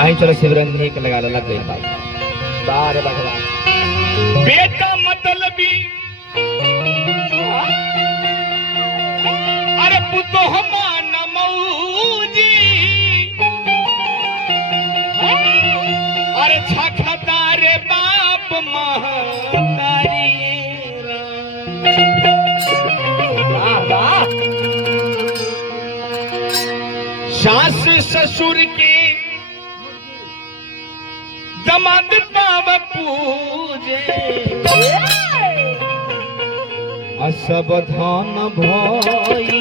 आई चलो शिवरंजनी के लगा लग गई बात। बार भगवान बेटा मतलबी अरे पुतो हमान मौजी अरे छखतारे बाप महतारी सास ससुर के दमाद पाव पूजे असब धन भई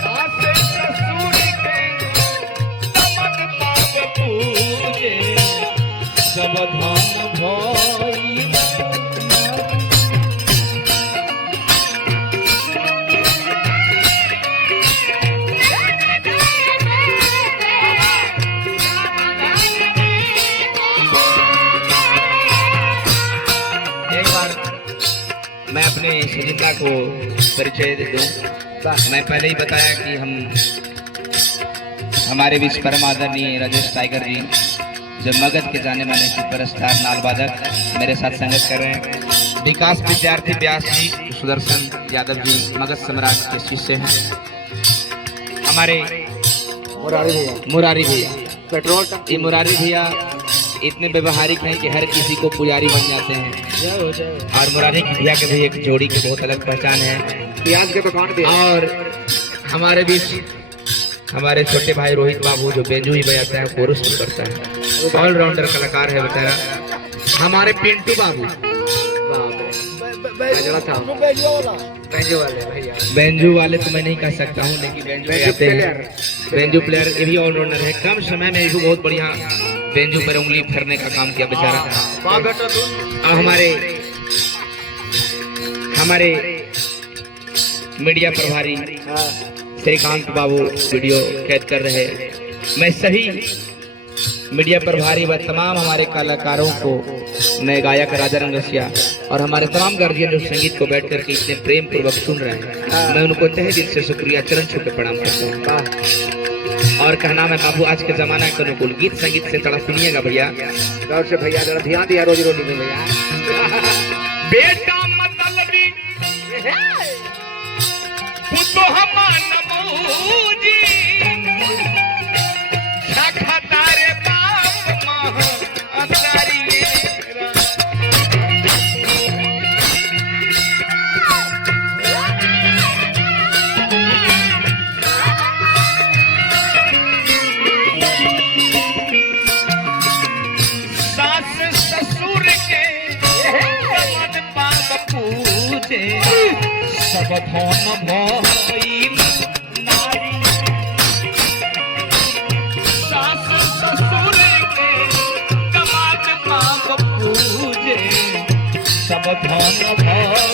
सास ससुर के दमाद पाव पूजे सब धन भई मैं अपने सुजिता को परिचय दे दूं। मैं पहले ही बताया कि हमारे बीच परम आदरणीय राजेश टाइगर जी जो मगध के जाने माने सुपरस्टार नाल वादक मेरे साथ संगत कर रहे हैं। विकास विद्यार्थी व्यास जी सुदर्शन यादव जी मगध सम्राट के शिष्य हैं। हमारे मुरारी भैया पेट्रोल ये मुरारी भैया इतने व्यवहारिक हैं कि हर किसी को पुजारी बन जाते हैं। और मुरारी भैया के भी एक जोड़ी की बहुत अलग पहचान है। प्याज के दुकान पे और हमारे बीच हमारे छोटे भाई रोहित बाबू जो बेंजू ही बजाता है, कोरस भी करता है, ऑलराउंडर कलाकार है बेचारा। हमारे पिंटू बाबू बेंजू वाले तो मैं नहीं कह सकता हूँ, लेकिन बेंजू प्लेयर ये भी ऑलराउंडर है। कम समय में भी बहुत बढ़िया बेंजू पर उंगली फेरने का काम किया बेचारा। और हमारे मीडिया प्रभारी श्रीकांत बाबू वीडियो कैद कर रहे। मैं सभी मीडिया प्रभारी व तमाम हमारे कलाकारों को, नए गायक राजा रंगसिया और हमारे तमाम गार्जियन जो संगीत को बैठ करके इतने प्रेम पूर्वक सुन रहे हैं, मैं उनको तहे दिल से शुक्रिया चरण छू के प्रणाम करता हूँ। और कहना मैं बाबू आज के जमाना के अनुकूल गीत संगीत से थोड़ा सुनिएगा भैया, गौर से भैया जरा ध्यान दिया रोजी रोटी में भैया। बेटा मतलबी पुतो हमान मौजी छखतारे बाप महतारी सब धन भई नारी सास ससुर के दमाद बाप पूजे सब धन भई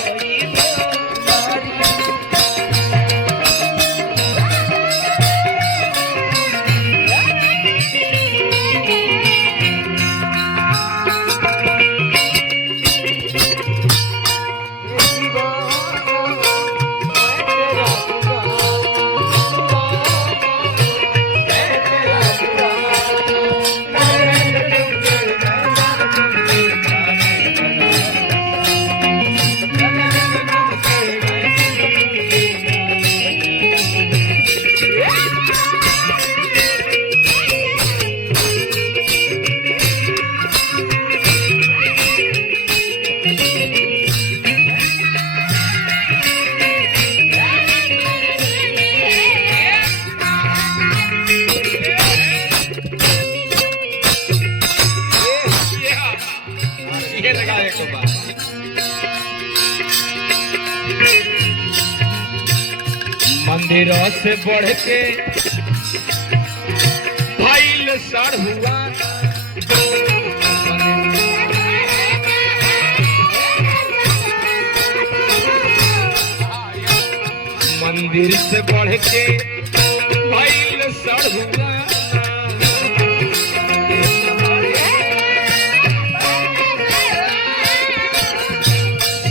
मंदिरों से बढ़ के भाईल सड़ हुआ मंदिर से बढ़ के भाईल सड़ हुआ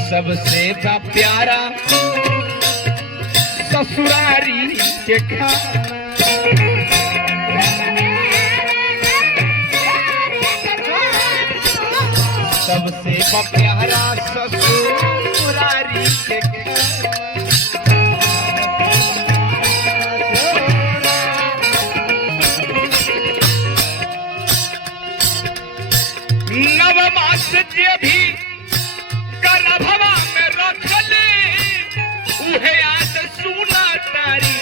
सबसे प्यारा ससुरारी के खाना सबसे प्यारा ससुरारी के नवमास जे भी गर्भवा में रखले उहे आज सुना तारी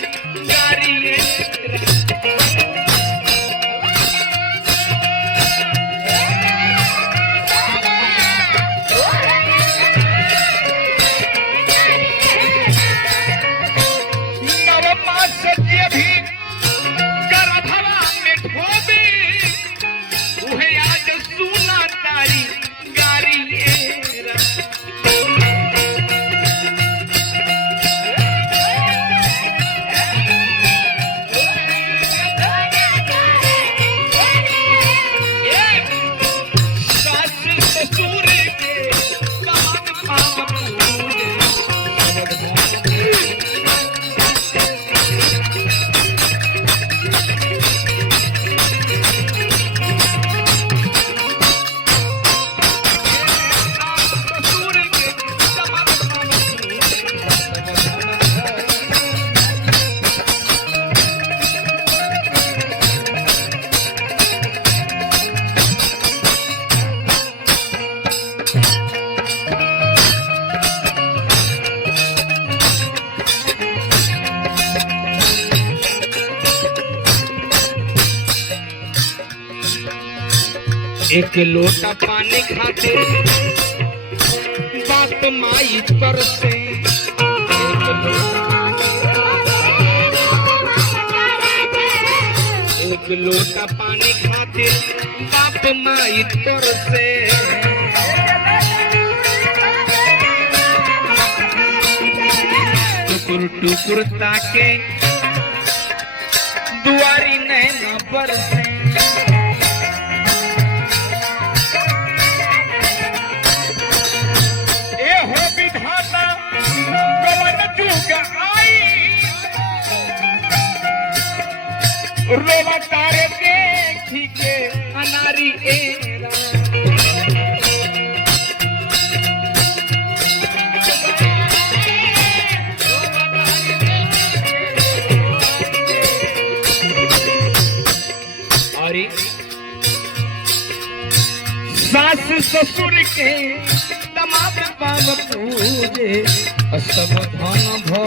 गारी नवमास जे भी गर्भवा में ढोबे उहे आज सुना तारी गारी सास ससुर के कान पाव एक लोटा पानी खाते बात माई पर से एक लोटा पानी खाते बात माई पर से टुकुर टुकुर ताके दुआरी नैना पर से रोला तारे देखी के अनारी एरा अरे सास ससुर के दमाद पाव पूजे सब धन भो